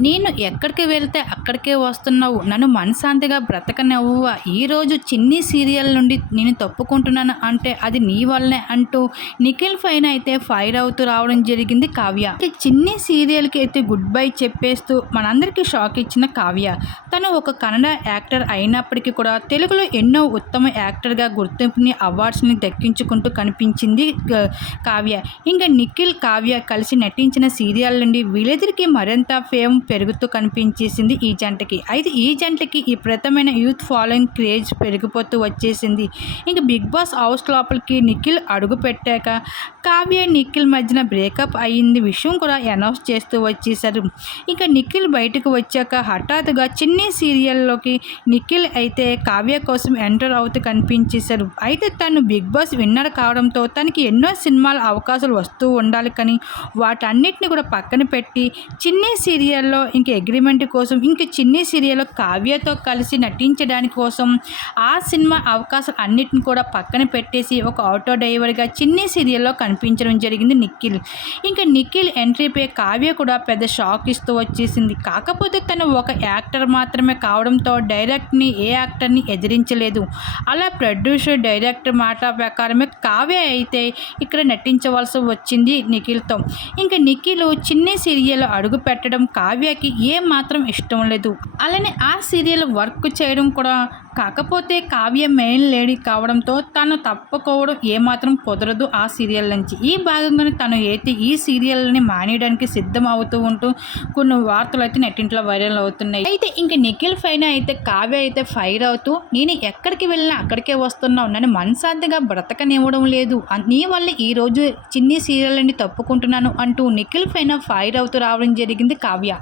నేను ఎక్కడికి వెళ్తే అక్కడికే వస్తున్నావు. నన్ను మనశాంతిగా బ్రతకనవ్వు ఈరోజు చిన్ని సీరియల్ నుండి నేను తప్పుకుంటున్నాను అంటే అది నీ వల్లనే అంటూ నిఖిల్ ఫైన్ అయితే ఫైర్ అవుతూ రావడం జరిగింది కావ్య. చిన్ని సీరియల్కి అయితే గుడ్ బై చెప్పేస్తూ మనందరికీ షాక్ ఇచ్చిన కావ్య. తను ఒక కన్నడ యాక్టర్ అయినప్పటికీ కూడా తెలుగులో ఎన్నో ఉత్తమ యాక్టర్గా గుర్తింపుని అవార్డ్స్ని దక్కించుకుంటూ కనిపించింది కావ్య. ఇంకా నిఖిల్ కావ్య కలిసి నటించిన సీరియల్ నుండి వీళ్ళిద్దరికి మరింత ఫేమ్ పెరుగుతూ కనిపించేసింది ఈ జంటకి. అయితే ఈ జంటకి ఈ ప్రతమైన యూత్ ఫాలోయింగ్ క్రేజ్ పెరిగిపోతూ వచ్చేసింది. ఇంకా బిగ్ బాస్ హౌస్ లోపలికి నిఖిల్ అడుగు పెట్టాక కావ్య నిఖిల్ మధ్యన బ్రేకప్ అయ్యింది విషయం కూడా అనౌన్స్ చేస్తూ వచ్చేసారు. ఇంకా నిఖిల్ బయటకు వచ్చాక హఠాత్తుగా చిన్ని సీరియల్లోకి నిఖిల్ అయితే కావ్య కోసం ఎంటర్ అవుతూ కనిపించేశారు. అయితే తను బిగ్ బాస్ విన్నర్ కావడంతో తనకి ఎన్నో సినిమాల అవకాశాలు వస్తూ ఉండాలి కానీ వాటన్నిటిని కూడా పక్కన పెట్టి చిన్ని సీరియల్లో ఇంక అగ్రిమెంట్ కోసం ఇంక చిన్ని సీరియల్లో కావ్యతో కలిసి నటించడానికి కోసం ఆ సినిమా అవకాశం అన్నిటిని కూడా పక్కన పెట్టేసి ఒక ఆటో డ్రైవర్గా చిన్ని సీరియల్లో కనిపించడం జరిగింది నిఖిల్. ఇంకా నిఖిల్ ఎంట్రీపై కావ్య కూడా పెద్ద షాక్ ఇస్తూ వచ్చేసింది. కాకపోతే తను ఒక యాక్టర్ మాత్రమే కావడంతో డైరెక్ట్ని ఏ యాక్టర్ని ఎదిరించలేదు. అలా ప్రొడ్యూసర్ డైరెక్టర్ మాట ప్రకారమే కావ్య అయితే ఇక్కడ నటించవలసి వచ్చింది నిఖిల్తో. ఇంకా నిఖిల్ చిన్ని సీరియల్ అడుగు పెట్టడం కావ్యకి ఏ మాత్రం ఇష్టం లేదు. అలానే ఆ సీరియల్ వర్క్ చేయడం కూడా కాకపోతే కావ్య మెయిన్ లేడీ కావడంతో తను తప్పుకోవడం ఏమాత్రం కుదరదు ఆ సీరియల్ నుంచి. ఈ భాగంగానే తను అయితే ఈ సీరియల్ని మానేయడానికి సిద్ధం అవుతూ ఉంటూ కొన్ని వార్తలు అయితే నెట్టింట్లో వైరల్ అవుతున్నాయి. అయితే ఇంక నిఖిల్ పైన అయితే కావ్య అయితే ఫైర్ అవుతూ నేను ఎక్కడికి వెళ్ళినా అక్కడికే వస్తున్నావు. నన్ను మనశాంతిగా బ్రతకనివ్వడం లేదు. నీ వల్ల ఈ రోజు చిన్ని సీరియల్ని తప్పుకుంటున్నాను అంటూ నిఖిల్ పైన ఫైర్ అవుతూ రావడం జరిగింది కావ్య.